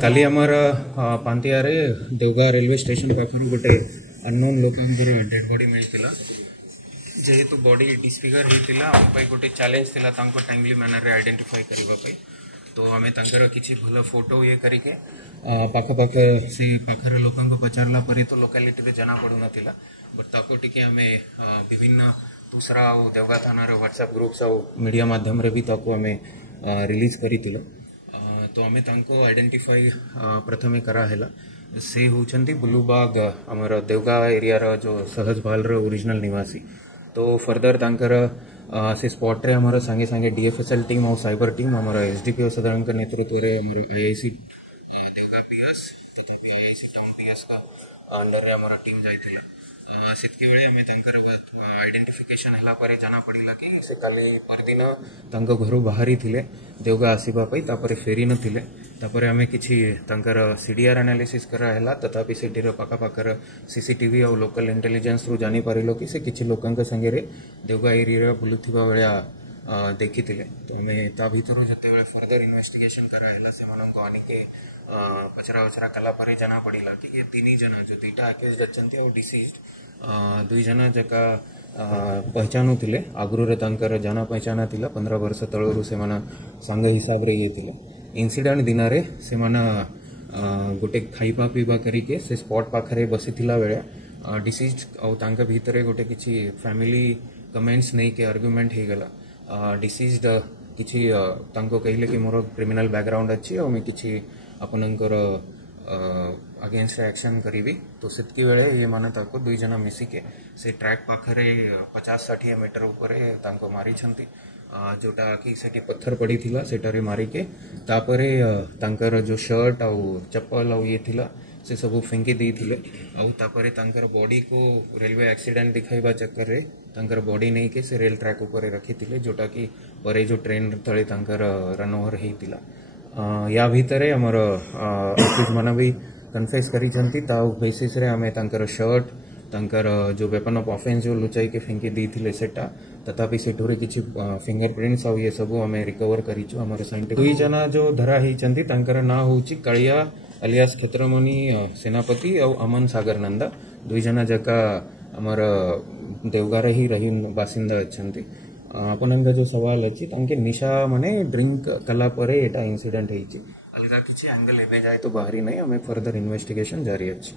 काली आमर पांतियारे देवगा railway station पाखर गोटे unknown लोकंकर dead body मिलता जेहेतु बॉडी डिस्फिगर होता गोटे चैलेंज थिला तांको टाइमली मैनर रे आइडेंटिफाई करने तो आम तर किसी भल फोटो ये करके पाखपाख से पाखर लोक पचारला तो लोकालिटी जना पड़ू नाला बट ताको टिके आम विभिन्न दूसरा देवगा थाना व्हाट्सएप ग्रुप्स मीडिया माध्यम रे भी ताको आम रिलीज करी तो आम आइडेंटिफाई प्रथमे कराला से होती बुलूबाग आमर देवगा एरिया जो सहज भाल ओरिजिनल निवासी तो फर्दर तांकर से स्पॉट रे हमारा संगे संगे डीएफएसएल टीम और साइबर टीम हमारा एसडीपीओ सदरण के नेतृत्व रे आईआईसी देवगा पीएस तथा आईआईसी टाउन पीएस का अंडर रे हमारा टीम जाइथिला सेतके बेले हमें तांकर आइडेंटिफिकेशन हला परे जाना पड़िला कि से काली परदिन तांको घरु बाहरी थिले देवगा आसीबा पई तापरे फेरी न थिले तापरे हमें किछि तांकर सीडीआर एनालिसिस करा हला तथापि सिटीर पाका पाकर सीसीटीवी और लोकल इंटेलिजेंस रु जानि परिलो कि से किछि लोकंक संगे रे देवगा एरिया बुलुथिबा बेले देखी तो आम ता भर जो फर्दर इन्वेस्टिगेशन कराला से आनिके पचरा वचरा कलापर जना पड़ा कि ये 3 जना जो 2टा अक्यूज्ड अच्छा और डिसीज्ड 2 जना जका पहचानु थे आगुरी जाना पहचाना थिला 15 वर्ष तलू से सांग हिसाब रे ये इंसिडेंट दिन से गोटे खाइबा पीवा करके से स्पॉट पाखरे बसी बेले डिसीज्ड और भितर गोटे किसी फैमिली कमेंट्स नहीं के आर्ग्यूमेंट हो गला डिसीज्ड किसी कहले कि मोर क्रिमिनल बैकग्राउंड अच्छी और मैं किसी आपनकर अगेंस्ट एक्शन करी तो सेतकी बेले ये माने ताको 2 जना मिसिके से ट्रैक पाखरे 50-60 मीटर ऊपर मारी छंती जोटा कि सेठी पत्थर पड़ी थिला सेटारे मारी के तापरे तांकर जो शर्ट और चप्पल और ये थिला से सब फेंकी दी थिले आउ तापरे तांकर बॉडी को रेलवे एक्सीडेंट दिखाइबा चक्कर रे तांकर बॉडी नहीं के से रेल ट्रैक ऊपर रखी थिले जोटा कि परे जो ट्रेन तले तांकर रन ओवर हेतिला या भितरे हमर ऑफिस माने भी कन्फेस करी छंती ता बेसिस रे हमें तांकर शर्ट तांकर जो वेपन ऑफ ऑफेंस जो लुचाई के फेंकी दी थिले सेटा तथापि सेठोरे किछि फिंगरप्रिंट्स और ये सब हमें रिकवर करिछु हमर साइंटिफिक 2 जना जो धरा ही छंती तांकर ना होची कालिया अलियास क्षेत्रमणि सेनापति और अमन सागर नंदा 2 जना जका आमर देवगार ही रही बासिंदा अच्छा आपन जो सवाल अच्छी तांके निशा माने ड्रिंक कला परे एटा इंसिडेंट होइछि अलगा किछि एंगल एबे जाय तो बाहरी नहीं हमें फर्दर इन्वेस्टिगेशन जारी अछि।